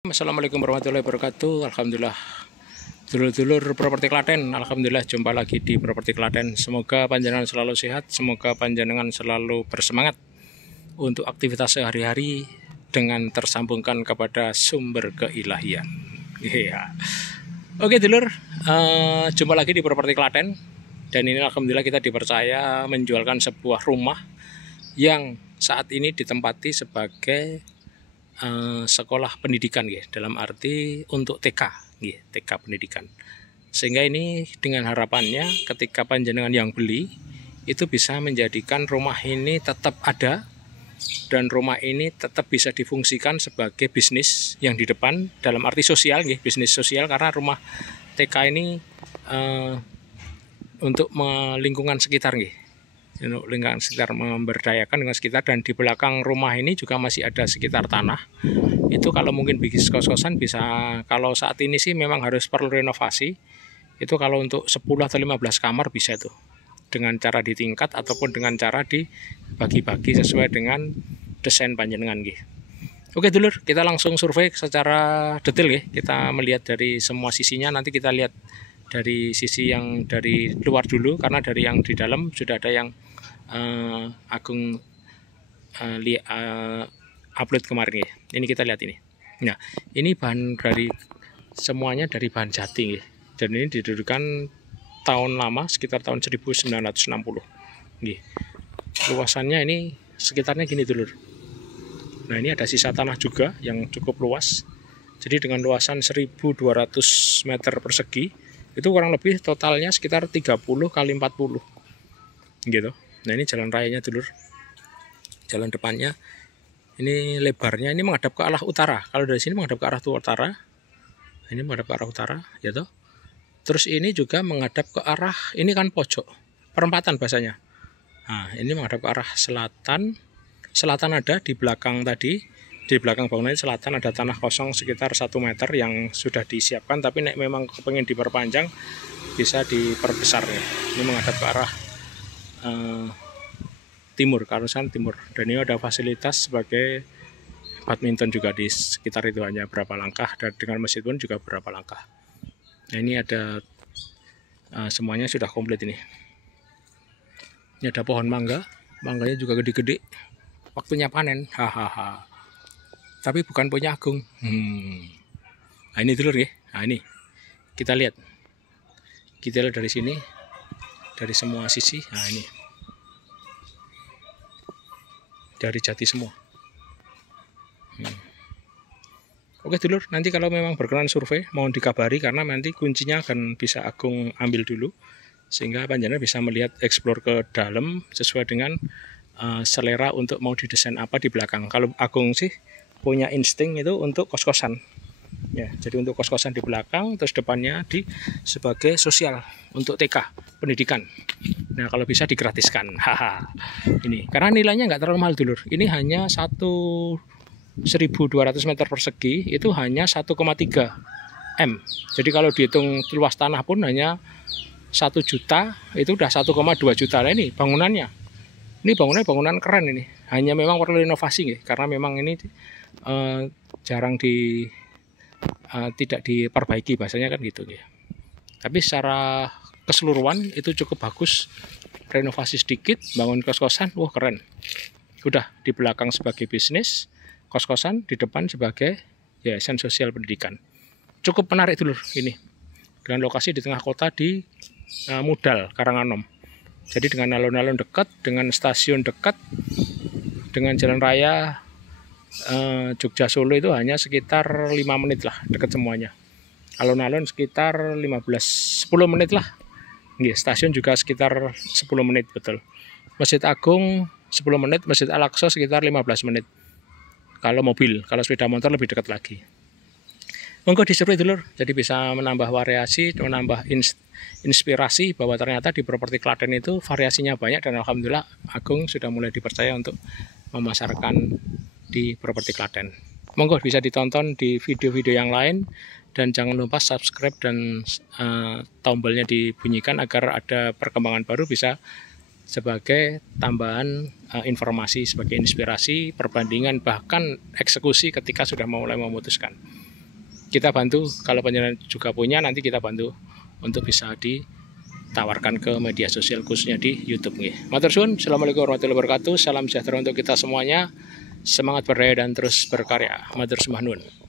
Assalamualaikum warahmatullahi wabarakatuh. Alhamdulillah, dulur-dulur properti Klaten, alhamdulillah jumpa lagi di properti Klaten. Semoga panjenengan selalu sehat, semoga panjenengan selalu bersemangat untuk aktivitas sehari-hari dengan tersambungkan kepada sumber keilahian. Iya. Oke dulur, jumpa lagi di properti Klaten. Dan ini alhamdulillah kita dipercaya menjualkan sebuah rumah yang saat ini ditempati sebagai sekolah pendidikan ya, dalam arti untuk TK ya, TK pendidikan. Sehingga ini dengan harapannya ketika panjenengan yang beli itu bisa menjadikan rumah ini tetap ada dan rumah ini tetap bisa difungsikan sebagai bisnis yang di depan, dalam arti sosial ya, bisnis sosial, karena rumah TK ini untuk lingkungan sekitar ya, lingkungan sekitar, memberdayakan dengan sekitar. Dan di belakang rumah ini juga masih ada sekitar tanah. Itu kalau mungkin bisnis kos-kosan bisa, kalau saat ini sih memang harus perlu renovasi. Itu kalau untuk 10 atau 15 kamar bisa tuh, dengan cara ditingkat ataupun dengan cara dibagi-bagi sesuai dengan desain panjenengan gitu. Oke dulur, kita langsung survei secara detail ya. Kita melihat dari semua sisinya, nanti kita lihat dari sisi yang dari luar dulu, karena dari yang di dalam sudah ada yang Agung upload kemarin ya. Ini kita lihat ini. Nah, ini bahan dari semuanya dari bahan jati ya. Dan ini didudukan tahun lama, sekitar tahun 1960. Nggih. Luasannya ini sekitarnya gini dulur. Nah, ini ada sisa tanah juga yang cukup luas. Jadi dengan luasan 1200 meter persegi, itu kurang lebih totalnya sekitar 30 kali 40 gitu. Nah, ini jalan rayanya dulur, jalan depannya ini lebarnya ini menghadap ke arah utara. Kalau dari sini menghadap ke arah utara, ini menghadap ke arah utara ya toh. Terus ini juga menghadap ke arah, ini kan pojok perempatan bahasanya. Nah, ini menghadap ke arah selatan. Selatan ada di belakang tadi, di belakang bangunan selatan ada tanah kosong sekitar 1 meter yang sudah disiapkan, tapi nek memang kepengen diperpanjang bisa diperbesar ya. Ini menghadap ke arah timur, ke arah timur. Dan ini ada fasilitas sebagai badminton juga di sekitar itu, hanya berapa langkah, dan dengan masjid pun juga berapa langkah. Nah, ini ada semuanya sudah komplit ini. Ini ada pohon mangga, mangganya juga gede-gede. Waktunya panen, hahaha. Tapi bukan punya Agung. Nah, ini dulur ya. Nah, ini kita lihat dari sini, dari semua sisi. Nah, ini dari jati semua. Oke dulur, nanti kalau memang berkenan survei mohon dikabari, karena nanti kuncinya akan bisa Agung ambil dulu, sehingga panjenengan bisa melihat explore ke dalam sesuai dengan selera untuk mau didesain apa di belakang. Kalau Agung sih punya insting itu untuk kos-kosan ya, jadi untuk kos-kosan di belakang, terus depannya sebagai sosial untuk TK pendidikan. Nah, kalau bisa digratiskan, haha. Ini karena nilainya nggak terlalu mahal dulur, ini hanya 1.200 meter persegi, itu hanya 1,3 M. Jadi kalau dihitung luas tanah pun hanya 1 juta, itu udah 1,2 juta. Nah, ini bangunannya, ini bangunan keren ini. Hanya memang perlu renovasi nih, karena memang ini jarang tidak diperbaiki bahasanya kan gitu ya. Tapi secara keseluruhan itu cukup bagus. Renovasi sedikit, bangun kos-kosan, wah keren. Udah di belakang sebagai bisnis kos-kosan, di depan sebagai yayasan sosial pendidikan. Cukup menarik dulu ini. Dengan lokasi di tengah kota di Mudal, Karanganom. Jadi dengan alun-alun dekat, dengan stasiun dekat, dengan jalan raya Jogja Solo itu hanya sekitar 5 menit lah, dekat semuanya. Alun-alun sekitar 10 menit lah. Nggih, stasiun juga sekitar 10 menit betul. Masjid Agung 10 menit, Masjid Al-Aqsa sekitar 15 menit. Kalau mobil, kalau sepeda motor lebih dekat lagi. Monggo disurvei dulur, jadi bisa menambah variasi, menambah inspirasi bahwa ternyata di properti Klaten itu variasinya banyak, dan alhamdulillah Agung sudah mulai dipercaya untuk memasarkan di properti Klaten. Monggo bisa ditonton di video-video yang lain, dan jangan lupa subscribe dan tombolnya dibunyikan agar ada perkembangan baru, bisa sebagai tambahan informasi, sebagai inspirasi, perbandingan, bahkan eksekusi ketika sudah mulai memutuskan. kita bantu, kalau panjenengan juga punya, nanti kita bantu untuk bisa ditawarkan ke media sosial khususnya di YouTube nggih. Matur suwun. Assalamualaikum warahmatullahi wabarakatuh. Salam sejahtera untuk kita semuanya. Semangat berdaya dan terus berkarya. Matur sembah nuwun.